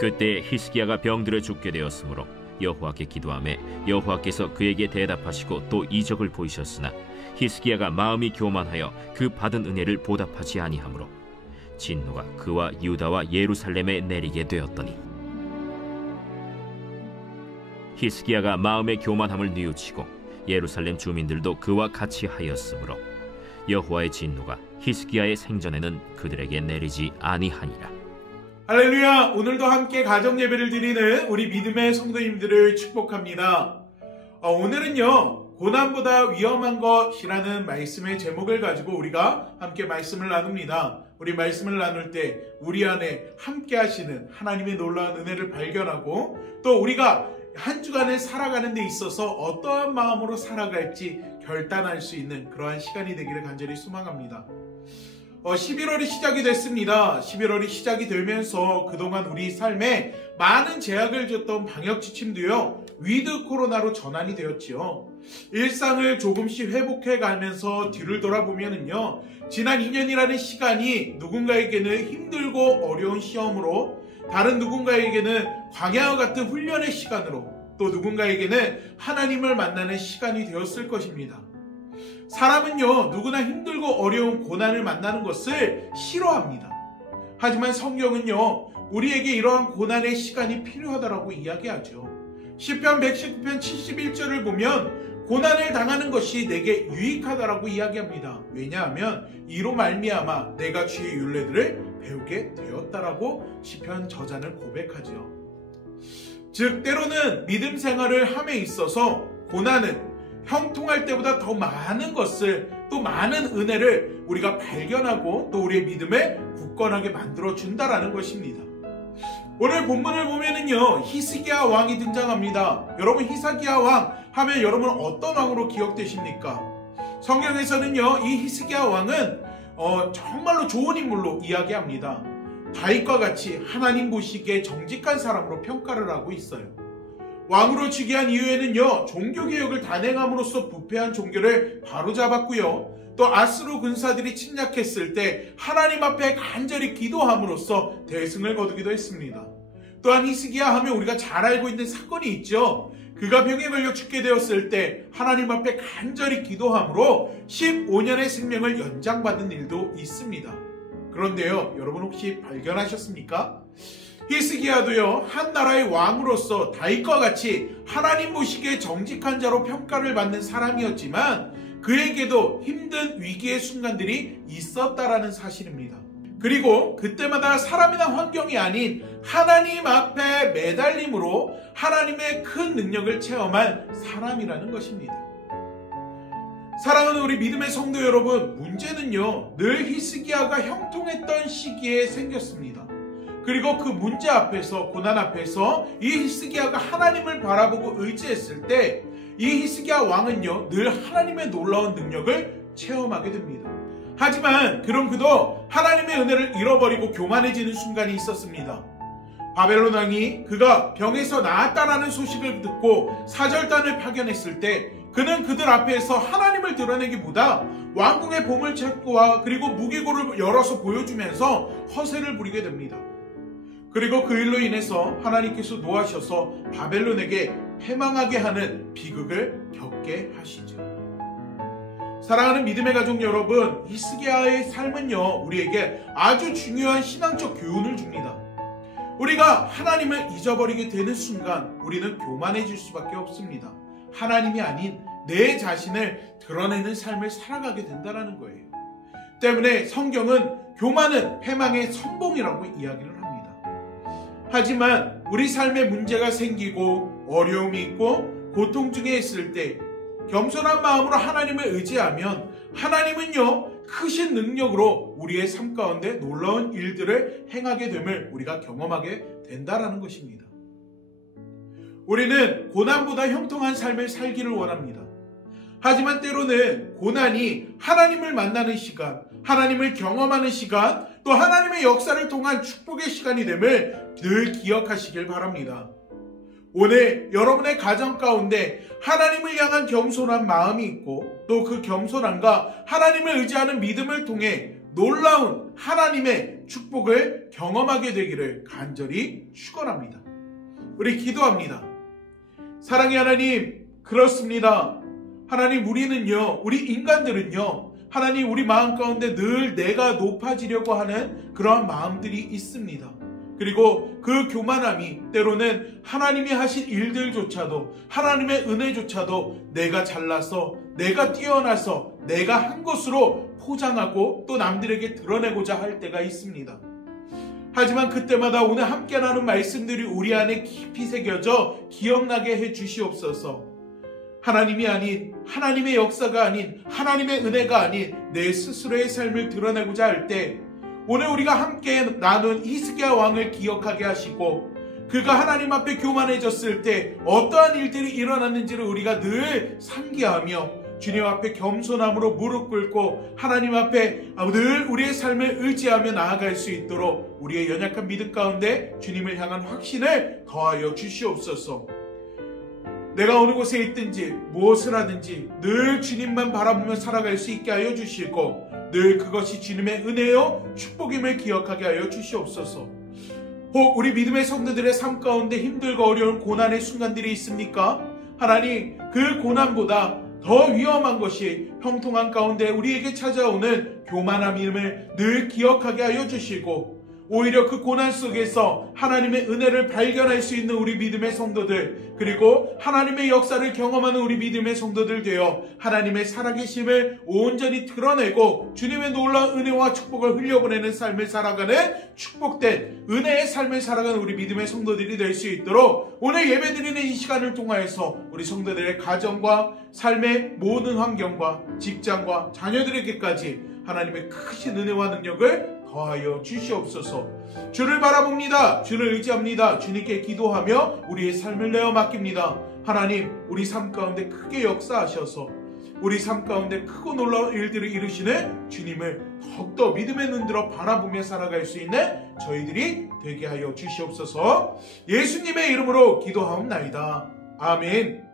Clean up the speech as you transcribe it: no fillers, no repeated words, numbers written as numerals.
그때 히스기야가 병들어 죽게 되었으므로 여호와께 기도하매 여호와께서 그에게 대답하시고 또 이적을 보이셨으나 히스기야가 마음이 교만하여 그 받은 은혜를 보답하지 아니하므로 진노가 그와 유다와 예루살렘에 내리게 되었더니 히스기야가 마음의 교만함을 뉘우치고 예루살렘 주민들도 그와 같이 하였으므로 여호와의 진노가 히스기야의 생전에는 그들에게 내리지 아니하니라. 할렐루야! 오늘도 함께 가정 예배를 드리는 우리 믿음의 성도님들을 축복합니다. 오늘은요, 고난보다 위험한 것이라는 말씀의 제목을 가지고 우리가 함께 말씀을 나눕니다. 우리 말씀을 나눌 때 우리 안에 함께 하시는 하나님의 놀라운 은혜를 발견하고 또 우리가 한 주간을 살아가는 데 있어서 어떠한 마음으로 살아갈지 결단할 수 있는 그러한 시간이 되기를 간절히 소망합니다. 11월이 시작이 됐습니다. 11월이 시작이 되면서 그동안 우리 삶에 많은 제약을 줬던 방역 지침도요, 위드 코로나로 전환이 되었지요. 일상을 조금씩 회복해 가면서 뒤를 돌아보면은요, 지난 2년이라는 시간이 누군가에게는 힘들고 어려운 시험으로, 다른 누군가에게는 광야와 같은 훈련의 시간으로, 또 누군가에게는 하나님을 만나는 시간이 되었을 것입니다. 사람은요, 누구나 힘들고 어려운 고난을 만나는 것을 싫어합니다. 하지만 성경은요, 우리에게 이러한 고난의 시간이 필요하다고 이야기하죠. 시편 119편 71절을 보면 고난을 당하는 것이 내게 유익하다라고 이야기합니다. 왜냐하면 이로 말미암아 내가 주의 율례들을 배우게 되었다라고 시편 저자는 고백하죠. 즉 때로는 믿음 생활을 함에 있어서 고난은 형통할 때보다 더 많은 것을, 또 많은 은혜를 우리가 발견하고 또 우리의 믿음을 굳건하게 만들어준다라는 것입니다. 오늘 본문을 보면은요, 히스기야 왕이 등장합니다. 여러분, 히스기야 왕 하면 여러분 어떤 왕으로 기억되십니까? 성경에서는요, 이 히스기야 왕은 정말로 좋은 인물로 이야기합니다. 다윗과 같이 하나님 보시기에 정직한 사람으로 평가를 하고 있어요. 왕으로 즉위한 이후에는요, 종교개혁을 단행함으로써 부패한 종교를 바로잡았고요. 또 아수르 군사들이 침략했을 때 하나님 앞에 간절히 기도함으로써 대승을 거두기도 했습니다. 또한 히스기야 하면 우리가 잘 알고 있는 사건이 있죠. 그가 병에 걸려 죽게 되었을 때 하나님 앞에 간절히 기도함으로 15년의 생명을 연장받은 일도 있습니다. 그런데요, 여러분 혹시 발견하셨습니까? 히스기야도요, 한 나라의 왕으로서 다윗과 같이 하나님 보시기에 정직한 자로 평가를 받는 사람이었지만 그에게도 힘든 위기의 순간들이 있었다라는 사실입니다. 그리고 그때마다 사람이나 환경이 아닌 하나님 앞에 매달림으로 하나님의 큰 능력을 체험한 사람이라는 것입니다. 사랑하는 우리 믿음의 성도 여러분, 문제는요, 늘 히스기야가 형통했던 시기에 생겼습니다. 그리고 그 문제 앞에서, 고난 앞에서 이 히스기야가 하나님을 바라보고 의지했을 때 이 히스기야 왕은요, 늘 하나님의 놀라운 능력을 체험하게 됩니다. 하지만 그런 그도 하나님의 은혜를 잃어버리고 교만해지는 순간이 있었습니다. 바벨론 왕이 그가 병에서 나았다라는 소식을 듣고 사절단을 파견했을 때 그는 그들 앞에서 하나님을 드러내기보다 왕궁의 보물찾고와 그리고 무기고를 열어서 보여주면서 허세를 부리게 됩니다. 그리고 그 일로 인해서 하나님께서 노하셔서 바벨론에게 패망하게 하는 비극을 겪게 하시죠. 사랑하는 믿음의 가족 여러분, 히스기야의 삶은요, 우리에게 아주 중요한 신앙적 교훈을 줍니다. 우리가 하나님을 잊어버리게 되는 순간 우리는 교만해질 수밖에 없습니다. 하나님이 아닌 내 자신을 드러내는 삶을 살아가게 된다는 거예요. 때문에 성경은 교만은 패망의 선봉이라고 이야기를 합니다. 하지만 우리 삶에 문제가 생기고 어려움이 있고 고통 중에 있을 때 겸손한 마음으로 하나님을 의지하면 하나님은요, 크신 능력으로 우리의 삶 가운데 놀라운 일들을 행하게 됨을 우리가 경험하게 된다라는 것입니다. 우리는 고난보다 형통한 삶을 살기를 원합니다. 하지만 때로는 고난이 하나님을 만나는 시간, 하나님을 경험하는 시간, 또 하나님의 역사를 통한 축복의 시간이 됨을 늘 기억하시길 바랍니다. 오늘 여러분의 가정 가운데 하나님을 향한 겸손한 마음이 있고 또 그 겸손함과 하나님을 의지하는 믿음을 통해 놀라운 하나님의 축복을 경험하게 되기를 간절히 축원합니다. 우리 기도합니다. 사랑의 하나님, 그렇습니다. 하나님, 우리는요, 우리 인간들은요, 하나님, 우리 마음 가운데 늘 내가 높아지려고 하는 그러한 마음들이 있습니다. 그리고 그 교만함이 때로는 하나님이 하신 일들조차도, 하나님의 은혜조차도 내가 잘나서, 내가 뛰어나서, 내가 한 것으로 포장하고 또 남들에게 드러내고자 할 때가 있습니다. 하지만 그때마다 오늘 함께 나눈 말씀들이 우리 안에 깊이 새겨져 기억나게 해 주시옵소서. 하나님이 아닌, 하나님의 역사가 아닌, 하나님의 은혜가 아닌 내 스스로의 삶을 드러내고자 할 때 오늘 우리가 함께 나눈 히스기야 왕을 기억하게 하시고, 그가 하나님 앞에 교만해졌을 때 어떠한 일들이 일어났는지를 우리가 늘 상기하며 주님 앞에 겸손함으로 무릎 꿇고 하나님 앞에 늘 우리의 삶을 의지하며 나아갈 수 있도록 우리의 연약한 믿음 가운데 주님을 향한 확신을 더하여 주시옵소서. 내가 어느 곳에 있든지 무엇을 하든지 늘 주님만 바라보며 살아갈 수 있게 하여 주시고, 늘 그것이 주님의 은혜요 축복임을 기억하게 하여 주시옵소서. 혹 우리 믿음의 성도들의 삶 가운데 힘들고 어려운 고난의 순간들이 있습니까? 하나님, 그 고난보다 더 위험한 것이 형통한 가운데 우리에게 찾아오는 교만함임을 늘 기억하게 하여 주시고, 오히려 그 고난 속에서 하나님의 은혜를 발견할 수 있는 우리 믿음의 성도들, 그리고 하나님의 역사를 경험하는 우리 믿음의 성도들 되어 하나님의 살아계심을 온전히 드러내고 주님의 놀라운 은혜와 축복을 흘려보내는 삶을 살아가는 축복된 은혜의 삶을 살아가는 우리 믿음의 성도들이 될 수 있도록 오늘 예배드리는 이 시간을 통하여서 우리 성도들의 가정과 삶의 모든 환경과 직장과 자녀들에게까지 하나님의 크신 은혜와 능력을 더하여 주시옵소서. 주를 바라봅니다. 주를 의지합니다. 주님께 기도하며 우리의 삶을 내어 맡깁니다. 하나님, 우리 삶 가운데 크게 역사하셔서 우리 삶 가운데 크고 놀라운 일들을 이루시는 주님을 더욱더 믿음의 눈들어 바라보며 살아갈 수 있는 저희들이 되게 하여 주시옵소서. 예수님의 이름으로 기도하옵나이다. 아멘.